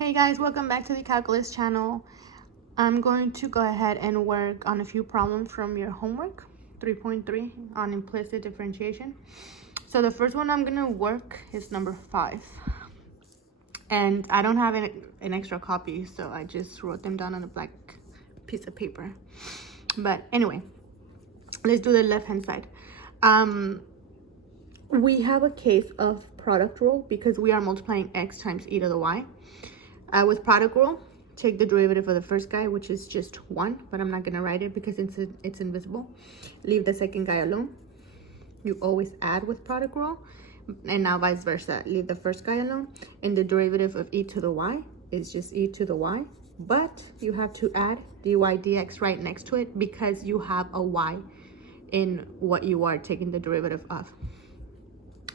Hey guys, welcome back to the calculus channel. I'm going to go ahead and work on a few problems from your homework 3.3 on implicit differentiation. So the first one I'm going to work is number 5, and I don't have an extra copy, so I just wrote them down on a black piece of paper. But anyway, let's do the left hand side. We have a case of product rule because we are multiplying x times e to the y. With product rule, take the derivative of the first guy, which is just 1, but I'm not going to write it because it's invisible. Leave the second guy alone. You always add with product rule, and now vice versa. Leave the first guy alone, and the derivative of e to the y is just e to the y, but you have to add dy dx right next to it because you have a y in what you are taking the derivative of.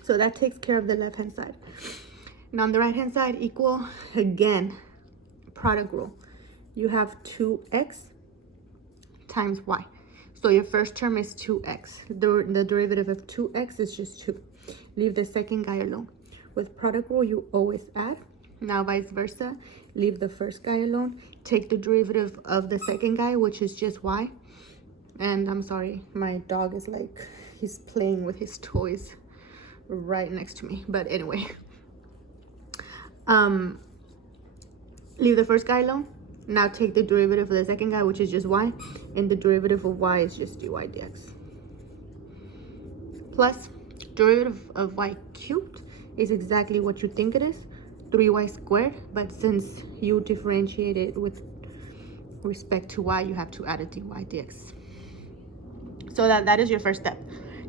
So that takes care of the left hand side. Now on the right hand side, equal, again, product rule. You have 2x times y. So your first term is 2x. The derivative of 2x is just 2. Leave the second guy alone. With product rule, you always add. Now vice versa, leave the first guy alone. Take the derivative of the second guy, which is just y. And I'm sorry, my dog is like, he's playing with his toys right next to me. But anyway. Leave the first guy alone. Now take the derivative of the second guy, which is just y, and the derivative of y is just dy dx. Plus, derivative of y cubed is exactly what you think it is, 3y squared, but since you differentiate it with respect to y, you have to add a dy dx. So that is your first step.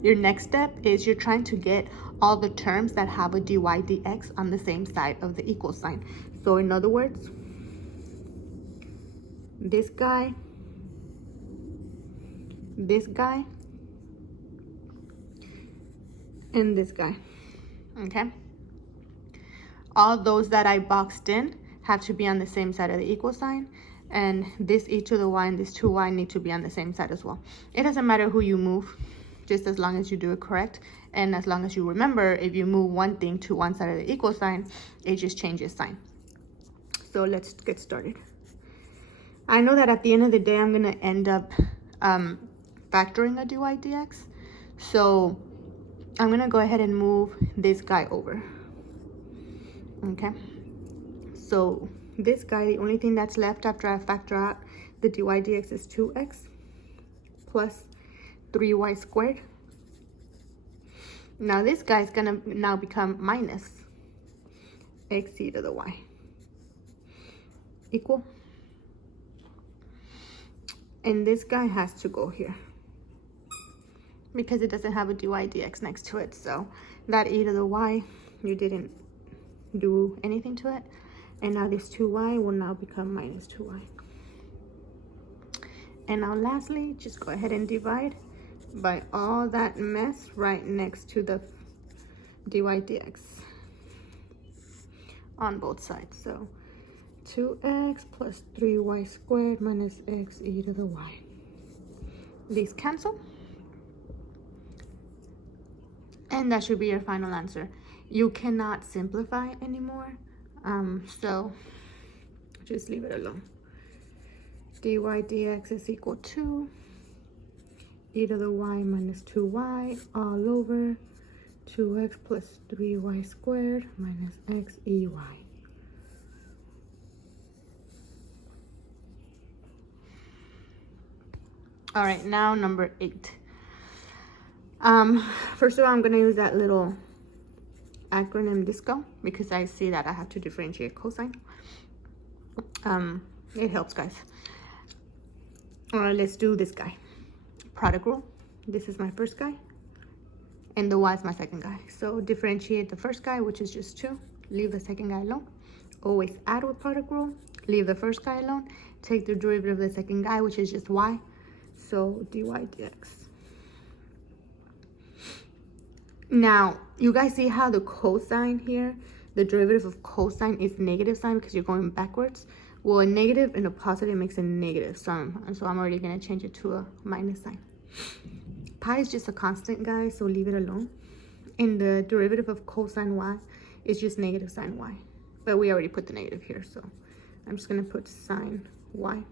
Your next step is you're trying to get all the terms that have a dy dx on the same side of the equal sign. So in other words, this guy, and this guy, okay? All those that I boxed in have to be on the same side of the equal sign, and this e to the y and this 2y need to be on the same side as well. It doesn't matter who you move, just as long as you do it correct, and as long as you remember, if you move one thing to one side of the equal sign, it just changes sign. So let's get started. I know that at the end of the day, I'm gonna end up factoring a dy dx. So I'm gonna go ahead and move this guy over, okay? So this guy, the only thing that's left after I factor out the dy dx is 2x plus 3y squared. Now this guy's gonna now become minus x e to the y equal, and this guy has to go here because it doesn't have a dy dx next to it. So that e to the y, you didn't do anything to it, and now this 2y will now become minus 2y. And now lastly, just go ahead and divide by all that mess right next to the dy dx on both sides. So 2x plus 3y squared minus x e to the y. These cancel, and that should be your final answer. You cannot simplify anymore, so just leave it alone. Dy dx is equal to e to the y minus 2y all over 2x plus 3y squared minus x ey. All right, now number 8. First of all, I'm gonna use that little acronym DISCO because I see that I have to differentiate cosine. It helps, guys. All right, let's do this guy. Product rule. This is my first guy, and the y is my second guy. So differentiate the first guy, which is just 2. Leave the second guy alone. Always add with product rule. Leave the first guy alone. Take the derivative of the second guy, which is just y. So dy dx. Now, you guys see how the cosine here, the derivative of cosine is negative sign because you're going backwards? Well, a negative and a positive makes a negative sum. And so I'm already going to change it to a minus sign. Pi is just a constant, guys, so leave it alone. And the derivative of cosine y is just negative sine y. but we already put the negative here, so I'm just gonna put sine y.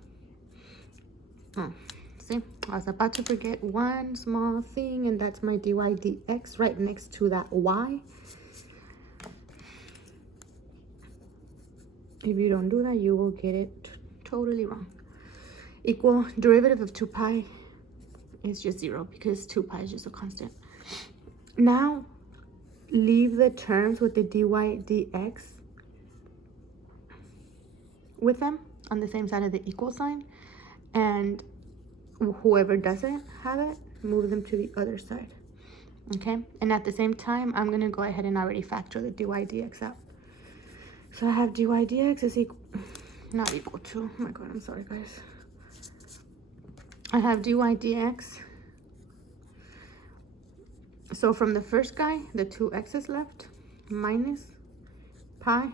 Oh, see, I was about to forget one small thing, and that's my dy dx right next to that y. If you don't do that, you will get it totally wrong. Equal derivative of 2 pi is just 0 because 2 pi is just a constant. Now, leave the terms with the dy dx with them on the same side of the equal sign, and whoever doesn't have it, move them to the other side. Okay, and at the same time, I'm gonna go ahead and already factor the dy dx out. So I have dy dx is not equal to, oh my god, I'm sorry guys. I have dy dx. So from the first guy, the 2x is left, minus pi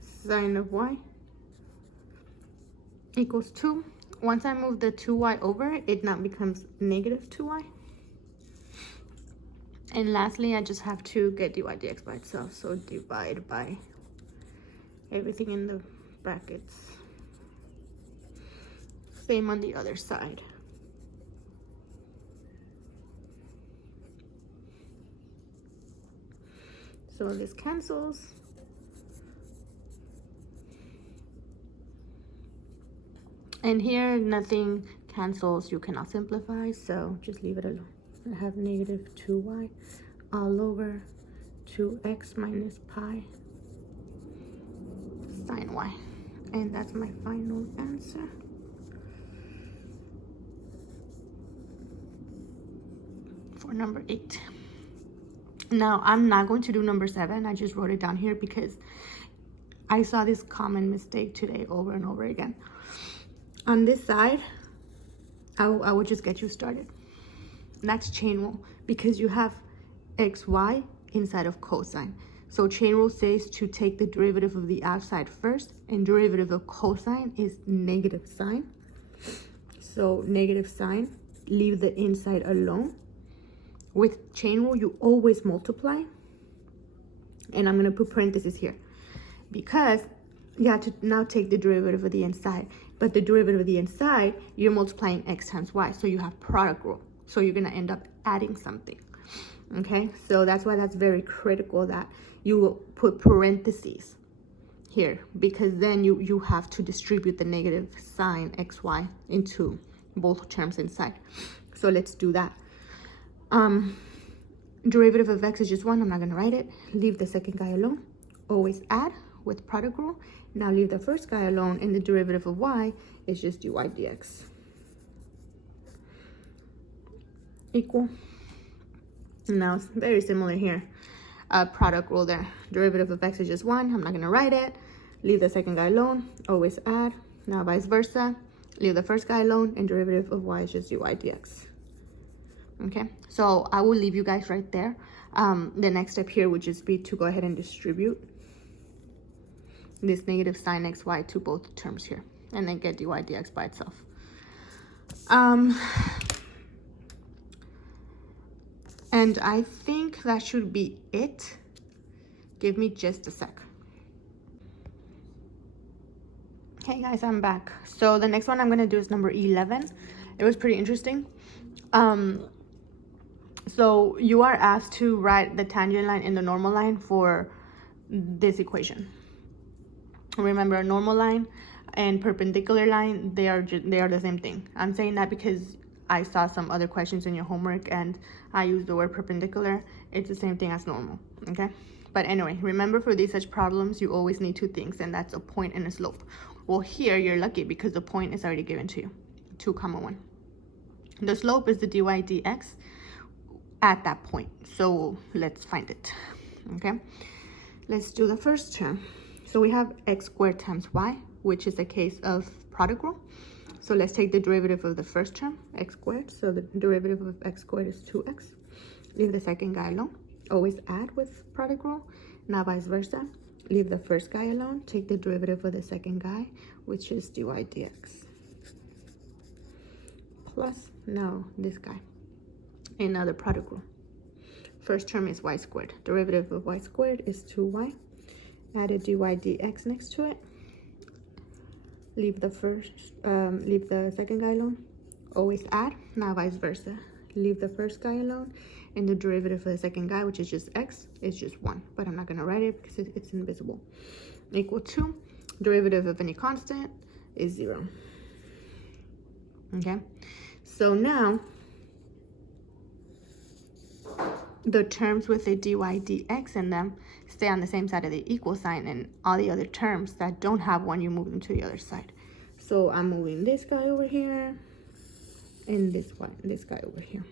sine of y equals 2. Once I move the 2y over, it now becomes negative 2y. And lastly, I just have to get dy dx by itself. So divide by everything in the brackets. Same on the other side. So this cancels. And here, nothing cancels. You cannot simplify, so just leave it alone. I have negative 2y all over 2x minus pi sine y. And that's my final answer. For number 8. Now, I'm not going to do number 7. I just wrote it down here because I saw this common mistake today over and over again. On this side, I would just get you started. That's chain rule because you have xy inside of cosine. So chain rule says to take the derivative of the outside first, and derivative of cosine is negative sine. So negative sine, leave the inside alone. With chain rule, you always multiply. And I'm going to put parentheses here because you have to now take the derivative of the inside. But the derivative of the inside, you're multiplying x times y. So you have product rule. So you're going to end up adding something. Okay, so that's why that's very critical that you will put parentheses here, because then you have to distribute the negative sign xy into both terms inside. So let's do that. Derivative of x is just 1. I'm not going to write it. Leave the second guy alone. Always add with product rule. Now leave the first guy alone, and the derivative of y is just dy dx. Equal. Now it's very similar here. Product rule there. Derivative of x is just 1. I'm not going to write it. Leave the second guy alone. Always add. Now vice versa. Leave the first guy alone, and derivative of y is just dy dx. Okay, so I will leave you guys right there. The next step here would just be to go ahead and distribute this negative sine xy to both terms here, and then get dy dx by itself. And I think that should be it. Give me just a sec. Hey guys, I'm back. So the next one I'm gonna do is number 11. It was pretty interesting. So you are asked to write the tangent line and the normal line for this equation. Remember, a normal line and perpendicular line, they are the same thing. I'm saying that because I saw some other questions in your homework and I used the word perpendicular. It's the same thing as normal, okay? But anyway, remember, for these such problems, you always need two things, and that's a point and a slope. Well, here you're lucky because the point is already given to you, 2, 1. The slope is the dy dx at that point. So let's find it, okay? Let's do the first term. So we have x squared times y, which is a case of product rule. So let's take the derivative of the first term, x squared. So the derivative of x squared is 2x. Leave the second guy alone. Always add with product rule. Now vice versa. Leave the first guy alone. Take the derivative of the second guy, which is dy dx. Plus, now this guy. Another product rule. First term is y squared. Derivative of y squared is 2y. add a dy dx next to it, leave the second guy alone, always add. Now vice versa, leave the first guy alone, and the derivative for the second guy, which is just x, is just 1, but I'm not going to write it because it's invisible. Equal to derivative of any constant is 0. Okay, so now the terms with the dy dx in them stay on the same side of the equal sign, and all the other terms that don't have one, you move them to the other side. So I'm moving this guy over here and this guy over here.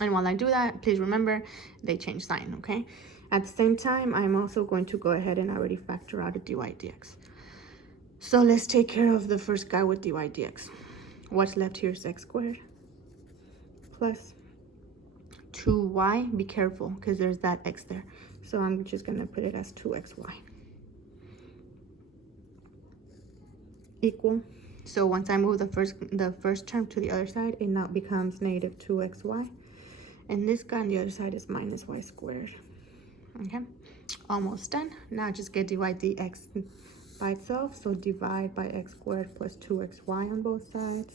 And while I do that, please remember they change sign, okay? At the same time, I'm also going to go ahead and already factor out a dy dx. So let's take care of the first guy with dy dx. What's left here is x squared plus 2y. Be careful because there's that x there. So I'm just going to put it as 2xy. Equal. So once I move the first term to the other side, it now becomes negative 2xy. And this guy on the other side is minus y squared. Okay, almost done. Now just get dy dx by itself. So divide by x squared plus 2xy on both sides.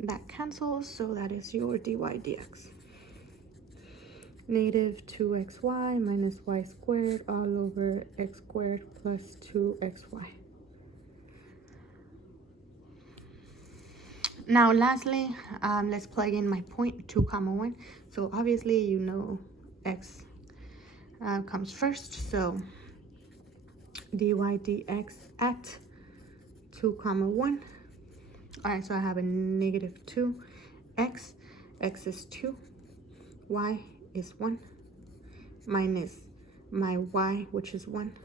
That cancels, so that is your dy dx. Negative 2xy minus y squared all over x squared plus 2xy. Now lastly, let's plug in my point 2, 1. So obviously you know x comes first, so dy dx at 2, 1. All right, so I have a negative 2, x is 2, y is 1, minus my y, which is 1,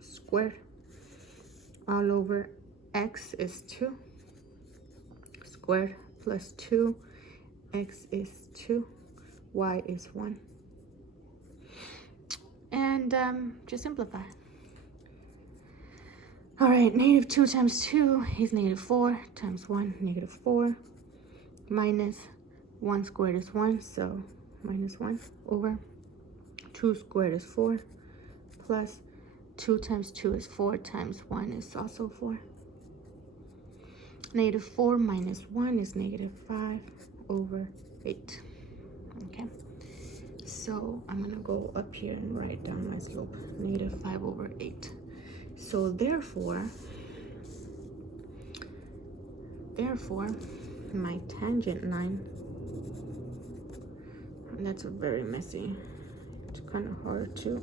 squared, all over x is 2, squared, plus 2, x is 2, y is 1. And just simplify. All right, negative 2 times 2 is negative 4 times 1, negative 4, minus 1 squared is 1, so minus 1 over 2 squared is 4, plus 2 times 2 is 4 times 1 is also 4. Negative 4 minus 1 is negative 5 over 8. Okay, so I'm going to go up here and write down my slope, negative 5 over 8. So therefore, my tangent line, that's very messy. It's kind of hard to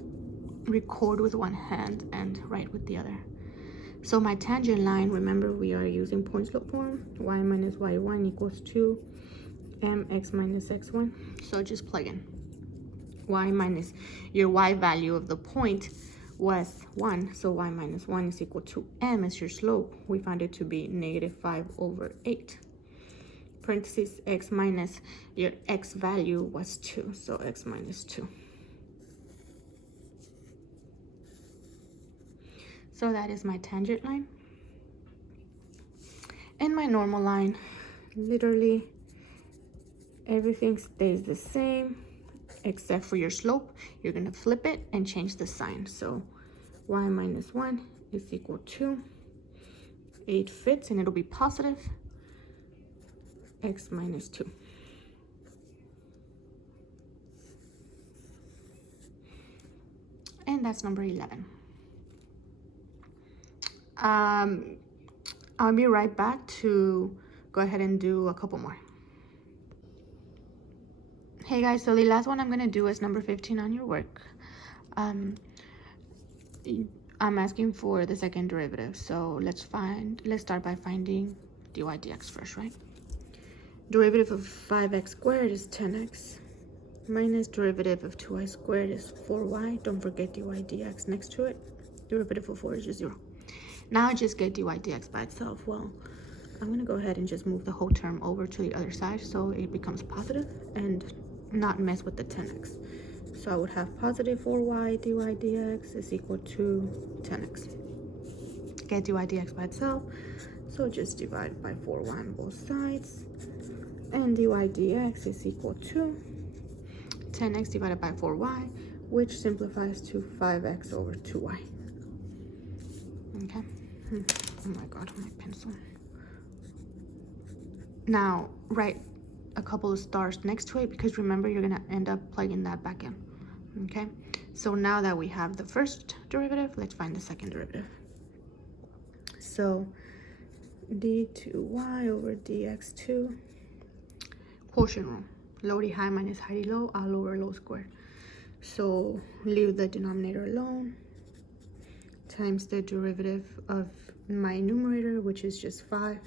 record with one hand and write with the other. So my tangent line, remember we are using point slope form, y minus y1 equals 2 mx minus x1. So just plug in y minus your y value of the point was 1, so y minus 1 is equal to m as your slope. We found it to be negative 5 over 8. Parentheses x minus your x value was 2, so x minus 2. So that is my tangent line. And my normal line, literally everything stays the same except for your slope. You're going to flip it and change the sign. So y minus 1 is equal to 8 fits, and it'll be positive x minus 2. And that's number 11. I'll be right back to go ahead and do a couple more. Hey guys, so the last one I'm going to do is number 15 on your work. I'm asking for the second derivative, so let's start by finding dy dx first, right? Derivative of 5x squared is 10x minus derivative of 2y squared is 4y. Don't forget dy dx next to it. Derivative of 4 is just 0. Now just get dy dx by itself. Well, I'm going to go ahead and just move the whole term over to the other side so it becomes positive and not mess with the 10x. So I would have positive 4y dy dx is equal to 10x. Get dy dx by itself, so just divide by 4y on both sides. And dy dx is equal to 10x divided by 4y, which simplifies to 5x over 2y. Okay. Oh my god, my pencil. Now, write a couple of stars next to it, because remember, you're gonna end up plugging that back in. Okay, so now that we have the first derivative, let's find the second derivative. So d2y over dx2, quotient rule, low d high minus high d low, all over low squared. So leave the denominator alone, times the derivative of my numerator, which is just 5,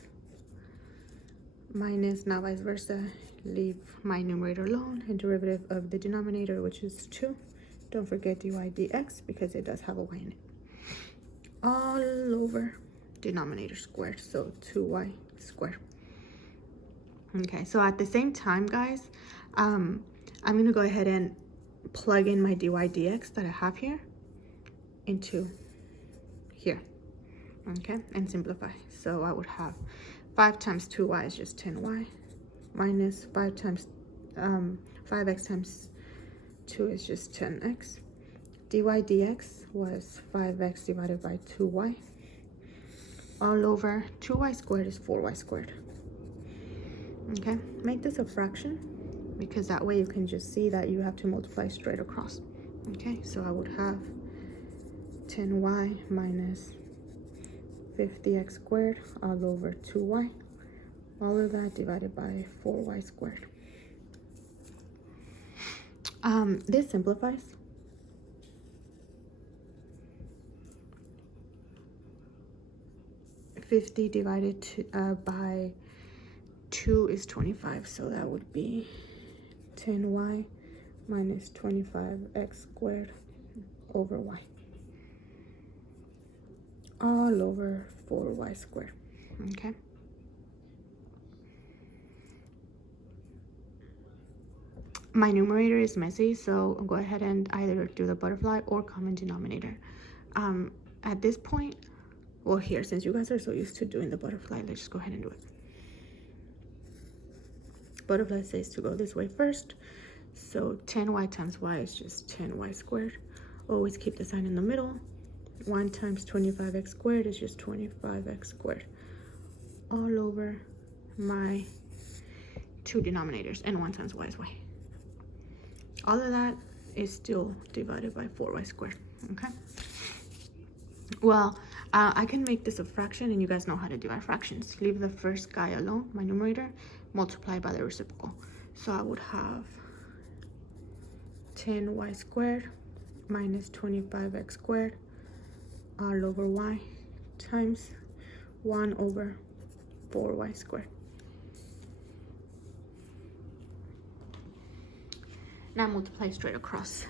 minus, now vice versa, leave my numerator alone, and derivative of the denominator, which is 2. Don't forget dy dx, because it does have a y in it. All over denominator squared, so 2y squared. Okay, so at the same time, guys, I'm gonna go ahead and plug in my dy dx that I have here into here, okay, and simplify. So I would have 5 times 2y is just 10y, minus 5 times 5x times 2 is just 10x. dy dx was 5x divided by 2y. All over 2y squared is 4y squared. Okay, make this a fraction, because that way you can just see that you have to multiply straight across. Okay, so I would have 10y minus 50x squared all over 2y. All of that divided by 4y squared. This simplifies. $50 divided by 2 is 25, so that would be 10y minus 25x squared over y, all over 4y squared. Okay. My numerator is messy, so I'll go ahead and either do the butterfly or common denominator. At this point, well, here, since you guys are so used to doing the butterfly, let's just go ahead and do it. Butterfly says to go this way first, so 10y times y is just 10y squared. Always keep the sign in the middle. 1 times 25x squared is just 25x squared, all over my two denominators, and 1 times y is y. All of that is still divided by 4y squared. Okay, well, I can make this a fraction, and you guys know how to divide fractions. Leave the first guy alone, my numerator, multiply by the reciprocal. So I would have 10y squared minus 25x squared all over y times 1 over 4y squared. Now multiply straight across.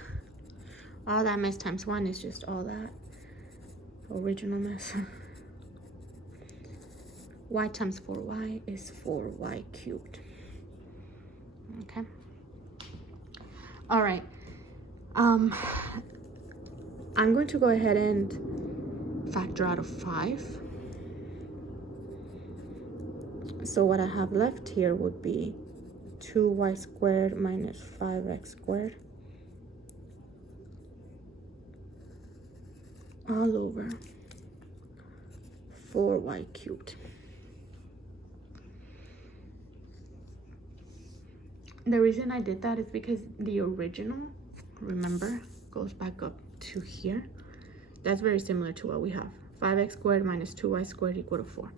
All that mess times 1 is just all that original mess. Y times 4y is 4y cubed. Okay. All right. I'm going to go ahead and factor out of 5. So what I have left here would be 2y squared minus 5x squared all over 4y cubed. The reason I did that is because the original, remember, goes back up to here. That's very similar to what we have. 5x squared minus 2y squared equal to 4.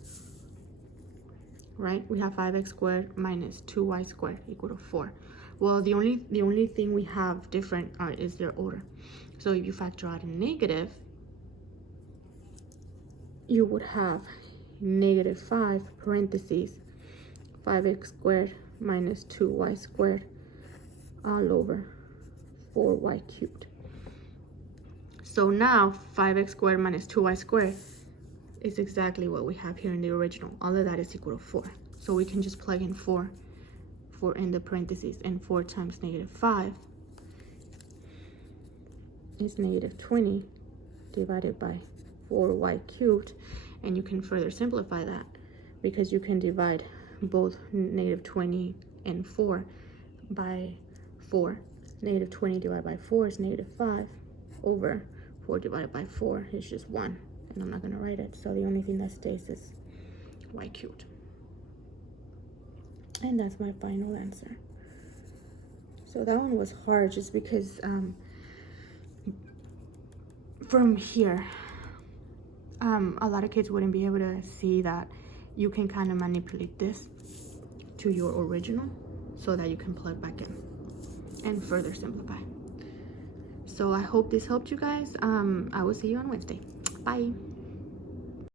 Right? We have 5x squared minus 2y squared equal to 4. Well, the only thing we have different is their order. So if you factor out a negative, you would have negative 5 parentheses 5x squared minus 2y squared all over 4y cubed. So now 5x squared minus 2y squared is exactly what we have here in the original. All of that is equal to 4. So we can just plug in 4 in the parentheses, and 4 times negative 5 is negative 20 divided by 4y cubed. And you can further simplify that, because you can divide both negative 20 and 4 by 4. Negative 20 divided by 4 is negative 5 over 4 divided by 4 is just 1. And I'm not going to write it. So the only thing that stays is y cubed. And that's my final answer. So that one was hard just because from here, a lot of kids wouldn't be able to see that you can kind of manipulate this to your original so that you can plug back in and further simplify. So I hope this helped you guys. I will see you on Wednesday. Bye.